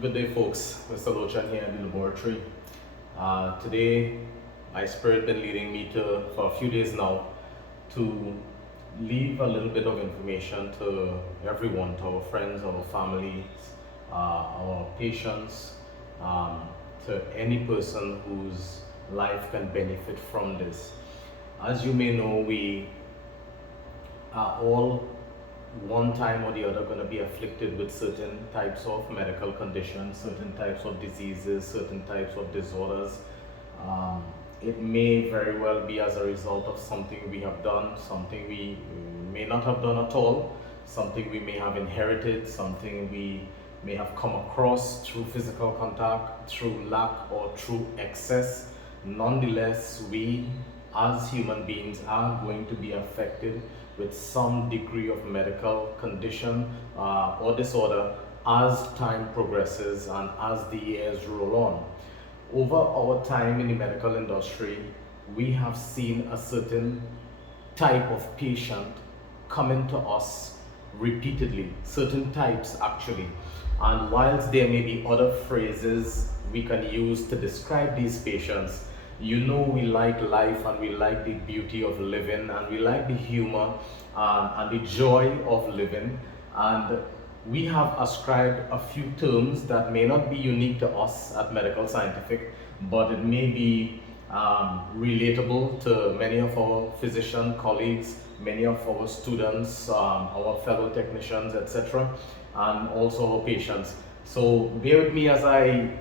Good day, folks. Mr. Lochan here in the laboratory. Today, my spirit been leading me for a few days now, to leave a little bit of information to everyone, to our friends, our families, our patients, to any person whose life can benefit from this. As you may know, we are all one time or the other going to be afflicted with certain types of medical conditions, certain types of diseases, certain types of disorders. It may very well be as a result of something we have done, something we may not have done at all, something we may have inherited, something we may have come across through physical contact, through lack or through excess. Nonetheless, we as human beings are going to be affected with some degree of medical condition or disorder as time progresses and as the years roll on. Over our time in the medical industry, we have seen a certain type of patient coming to us repeatedly, certain types actually. And whilst there may be other phrases we can use to describe these patients, you know, we like life and we like the beauty of living and we like the humor and the joy of living. And we have ascribed a few terms that may not be unique to us at Medical Scientific, but it may be relatable to many of our physician colleagues, many of our students, our fellow technicians, etc., and also our patients. So bear with me as I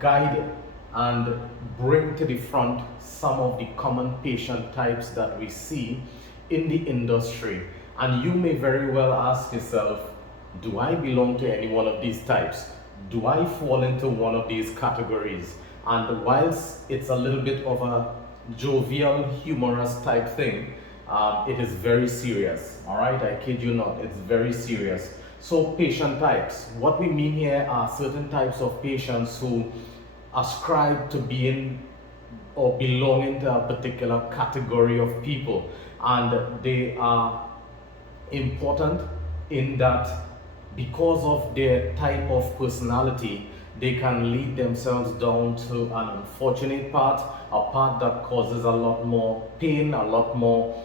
guide and bring to the front some of the common patient types that we see in the industry. And you may very well ask yourself, do I belong to any one of these types? Do I fall into one of these categories? And whilst it's a little bit of a jovial, humorous type thing, it is very serious. All right, I kid you not, it's very serious. So patient types, what we mean here are certain types of patients who ascribe to being or belonging to a particular category of people, and they are important in that because of their type of personality, they can lead themselves down to an unfortunate path, a path that causes a lot more pain, a lot more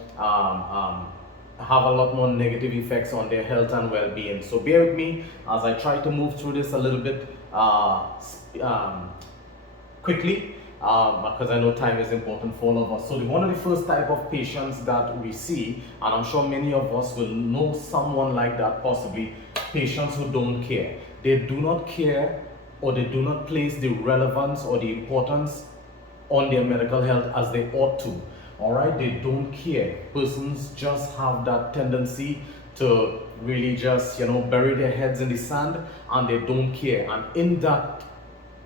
have a lot more negative effects on their health and well-being. So bear with me as I try to move through this a little bit quickly, because I know time is important for all of us. So one of the first type of patients that we see, and I'm sure many of us will know someone like that possibly, patients who don't care. They do not care, or they do not place the relevance or the importance on their medical health as they ought to. All right, they don't care. Persons just have that tendency to really just, bury their heads in the sand, and they don't care. And in that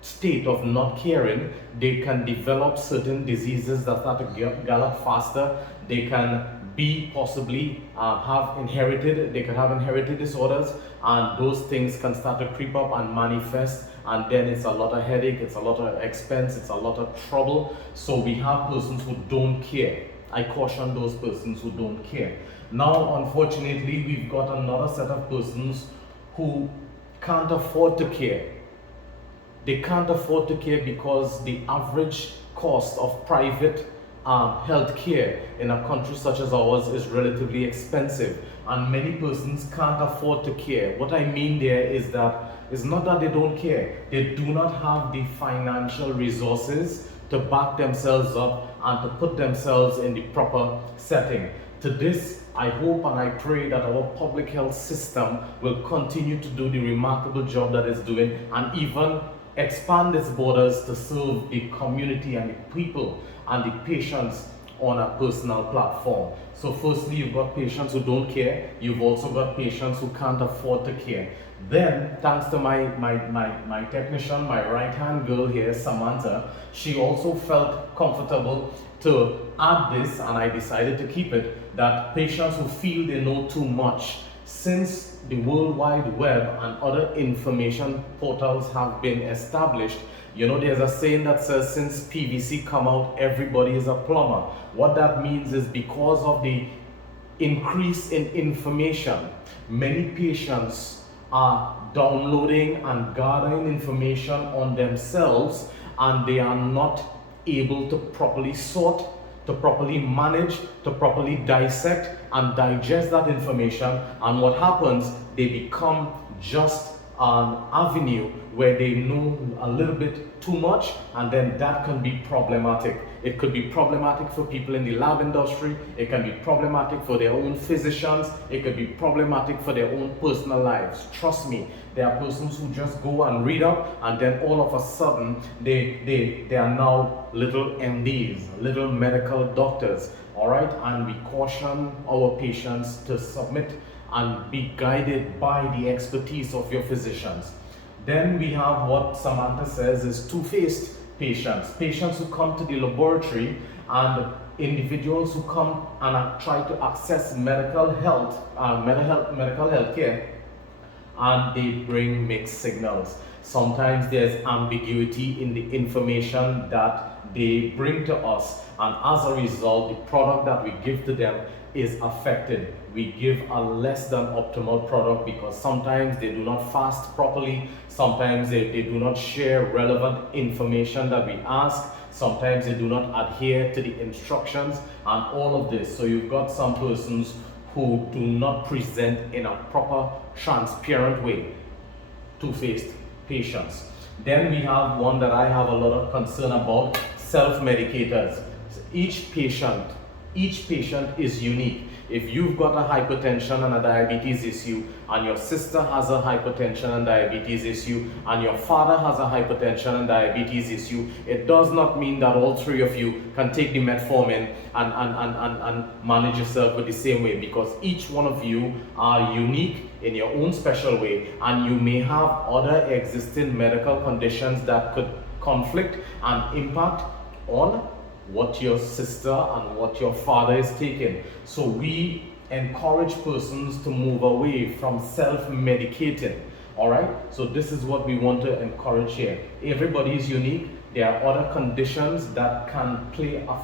state of not caring, they can develop certain diseases that start to gallop faster. They can be possibly have inherited disorders, and those things can start to creep up and manifest, and then it's a lot of headache, it's a lot of expense, it's a lot of trouble. So we have persons who don't care. I caution those persons who don't care. Now, unfortunately, we've got another set of persons who can't afford to care. They can't afford to care because the average cost of private health care in a country such as ours is relatively expensive, and many persons can't afford to care. What I mean there is that it's not that they don't care, they do not have the financial resources to back themselves up and to put themselves in the proper setting. To this, I hope and I pray that our public health system will continue to do the remarkable job that it's doing, and even expand its borders to serve the community and the people and the patients on a personal platform. So firstly, you've got patients who don't care. You've also got patients who can't afford to care. Then, thanks to my technician, my right-hand girl here, Samantha, she also felt comfortable to add this, and I decided to keep it, that patients who feel they know too much, since the World Wide Web and other information portals have been established, there's a saying that says, since PVC come out, everybody is a plumber. What that means is, because of the increase in information, many patients are downloading and gathering information on themselves, and they are not able to properly sort, to properly manage, to properly dissect and digest that information. And what happens, they become just an avenue where they know a little bit too much, and then that can be problematic. It could be problematic for people in the lab industry. It can be problematic for their own physicians. It could be problematic for their own personal lives. Trust me, there are persons who just go and read up, and then all of a sudden they are now little MDs, little medical doctors. All right, and we caution our patients to submit and be guided by the expertise of your physicians. Then we have what Samantha says is two-faced patients. Patients who come to the laboratory, and individuals who come and try to access medical health care, and they bring mixed signals. Sometimes there's ambiguity in the information that they bring to us, and as a result, the product that we give to them is affected. We give a less than optimal product because sometimes they do not fast properly, sometimes they do not share relevant information that we ask, sometimes they do not adhere to the instructions, and all of this. So you've got some persons who do not present in a proper, transparent way. Two-faced patients. Then we have one that I have a lot of concern about: self-medicators. Each patient is unique. If you've got a hypertension and a diabetes issue, and your sister has a hypertension and diabetes issue, and your father has a hypertension and diabetes issue, it does not mean that all three of you can take the metformin and manage yourself with the same way, because each one of you are unique in your own special way, and you may have other existing medical conditions that could conflict and impact on what your sister and what your father is taking. So we encourage persons to move away from self-medicating. All right, so this is what we want to encourage here. Everybody is unique. There are other conditions that can play a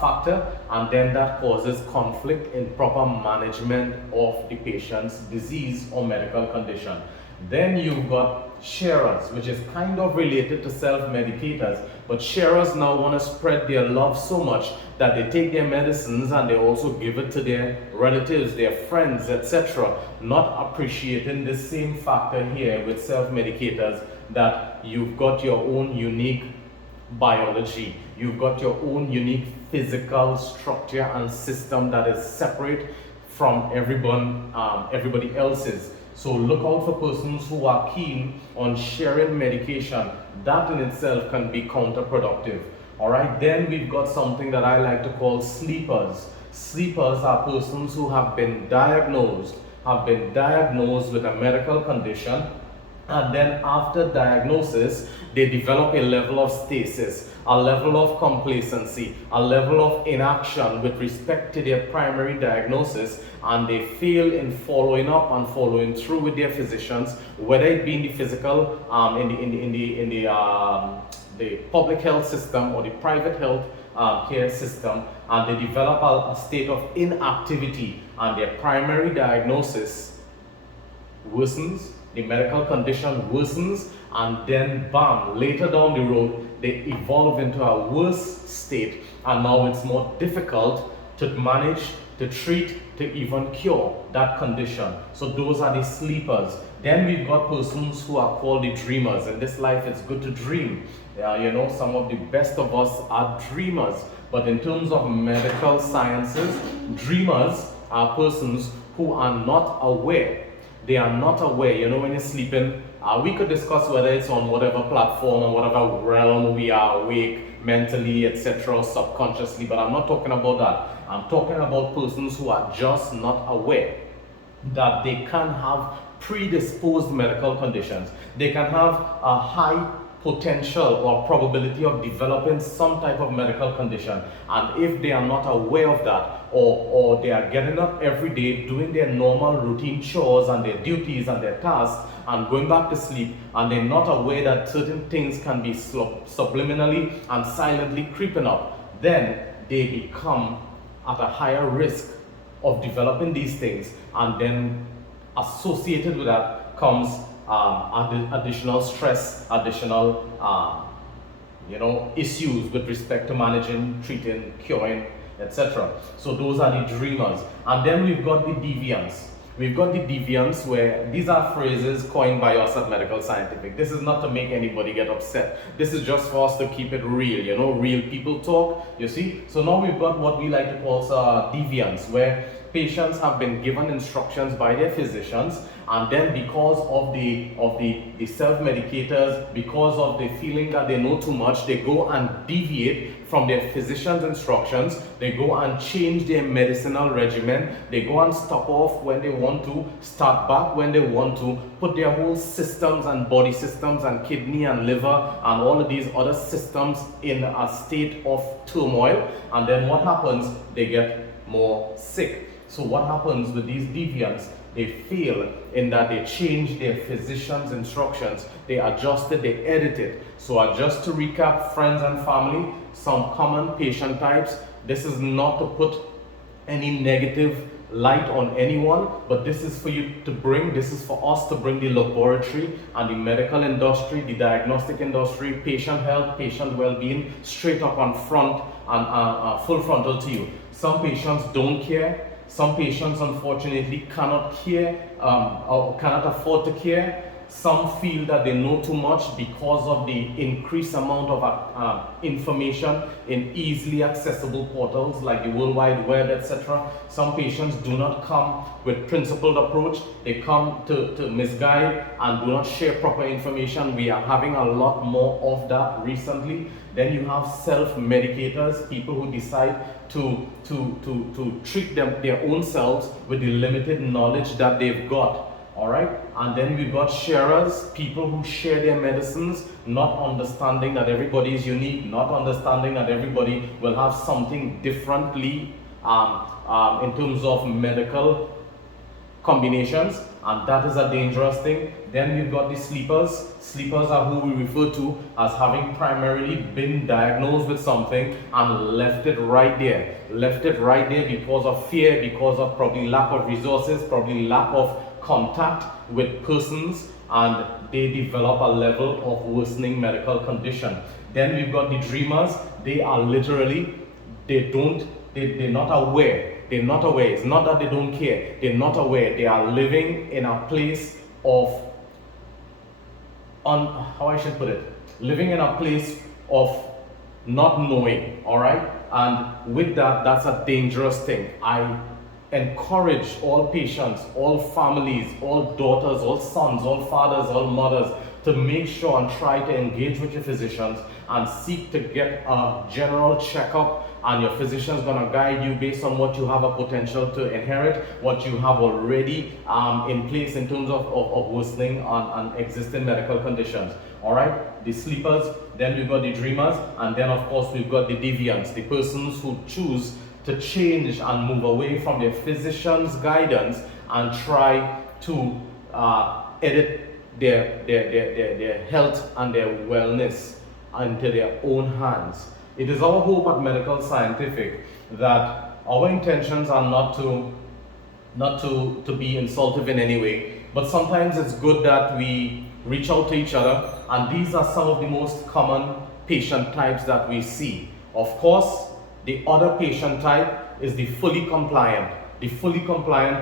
factor, and then that causes conflict in proper management of the patient's disease or medical condition. Then you've got sharers, which is kind of related to self-medicators, but sharers now want to spread their love so much that they take their medicines and they also give it to their relatives, their friends, etc., not appreciating the same factor here with self-medicators, that you've got your own unique biology, you've got your own unique physical structure and system that is separate from everybody else's. So look out for persons who are keen on sharing medication. That in itself can be counterproductive. All right, then we've got something that I like to call sleepers. Sleepers are persons who have been diagnosed with a medical condition, and then after diagnosis, they develop a level of stasis, a level of complacency, a level of inaction with respect to their primary diagnosis, and they fail in following up and following through with their physicians, whether it be in the physical, the public health system or the private health care system, and they develop a state of inactivity, and their primary diagnosis worsens, the medical condition worsens, and then bam, later down the road, they evolve into a worse state, and now it's more difficult to manage, to treat, to even cure that condition. So those are the sleepers. Then we've got persons who are called the dreamers. In this life, it's good to dream. You know, some of the best of us are dreamers. But in terms of medical sciences, dreamers are persons who are not aware. They are not aware. You know, when you're sleeping, we could discuss whether it's on whatever platform or whatever realm we are awake, mentally, etc., subconsciously, but I'm not talking about that. I'm talking about persons who are just not aware that they can have predisposed medical conditions. They can have a high potential or probability of developing some type of medical condition, and if they are not aware of that, or they are getting up every day doing their normal routine chores and their duties and their tasks and going back to sleep, and they're not aware that certain things can be subliminally and silently creeping up, then they become at a higher risk of developing these things, and then associated with that comes additional stress, additional issues with respect to managing, treating, curing, etc. So those are the dreamers. And then we've got the deviants. We've got the deviants, where these are phrases coined by us at Medical Scientific. This is not to make anybody get upset. This is just for us to keep it real, real people talk, you see. So now we've got what we like to call deviants, where patients have been given instructions by their physicians, and then because of the self-medicators, because of the feeling that they know too much, they go and deviate from their physician's instructions. They go and change their medicinal regimen. They go and stop off when they want to, start back when they want to, put their whole systems and body systems and kidney and liver and all of these other systems in a state of turmoil. And then what happens? They get more sick. So what happens with these deviants? They fail in that they change their physician's instructions, they adjust it, they edit it. So just to recap, friends and family, some common patient types. This is not to put any negative light on anyone, but this is for you to bring, this is for us to bring the laboratory and the medical industry, the diagnostic industry, patient health, patient well-being straight up on front and full frontal to you. Some patients don't care. Some patients, unfortunately, cannot care or cannot afford to care. Some feel that they know too much because of the increased amount of information in easily accessible portals like the World Wide Web, etc. Some patients do not come with principled approach. They come to misguide and do not share proper information. We are having a lot more of that recently. Then you have self-medicators, people who decide to treat their own selves with the limited knowledge that they've got. All right, and then we've got sharers, people who share their medicines, not understanding that everybody is unique, not understanding that everybody will have something differently in terms of medical combinations, and that is a dangerous thing. Then we've got the sleepers. Sleepers are who we refer to as having primarily been diagnosed with something and left it right there. Left it right there because of fear, because of probably lack of resources, probably lack of contact with persons, and they develop a level of worsening medical condition. Then we've got the dreamers. They are literally, they're not aware. They're not aware. It's not that they don't care. They're not aware. They are living in a place of, how I should put it, living in a place of not knowing, all right? And with that, that's a dangerous thing. I encourage all patients, all families, all daughters, all sons, all fathers, all mothers to make sure and try to engage with your physicians and seek to get a general checkup, and your physician is going to guide you based on what you have a potential to inherit, what you have already in place in terms of worsening on existing medical conditions. All right, the sleepers, then we've got the dreamers, and then of course we've got the deviants, the persons who choose to change and move away from their physician's guidance and try to edit their health and their wellness into their own hands. It is our hope at Medical Scientific that our intentions are not to be insultive in any way, but sometimes it's good that we reach out to each other, and these are some of the most common patient types that we see. Of course, the other patient type is the fully compliant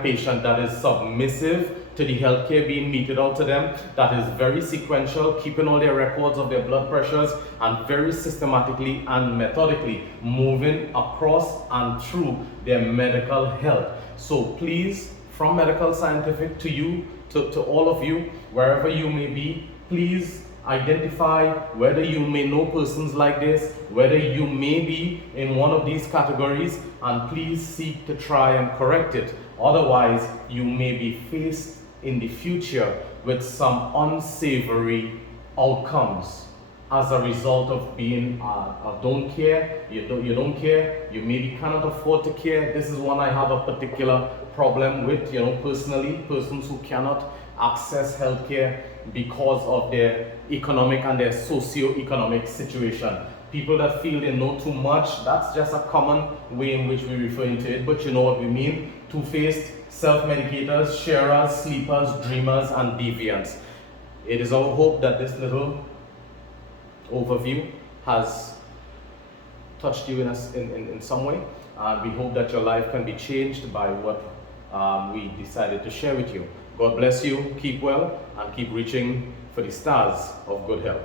patient that is submissive to the healthcare being meted out to them, that is very sequential, keeping all their records of their blood pressures and very systematically and methodically moving across and through their medical health. So please, from Medical Scientific to you, to all of you, wherever you may be, please identify whether you may know persons like this, whether you may be in one of these categories, and please seek to try and correct it. Otherwise, you may be faced in the future with some unsavory outcomes as a result of being don't care, you don't care, you maybe cannot afford to care. This is one I have a particular problem with, personally, persons who cannot access healthcare because of their economic and their socio-economic situation. People that feel they know too much, that's just a common way in which we refer to it, but you know what we mean. Two-faced, self-medicators, sharers, sleepers, dreamers, and deviants. It is our hope that this little overview has touched you in some way, and we hope that your life can be changed by what we decided to share with you. God bless you, keep well, and keep reaching for the stars of good health.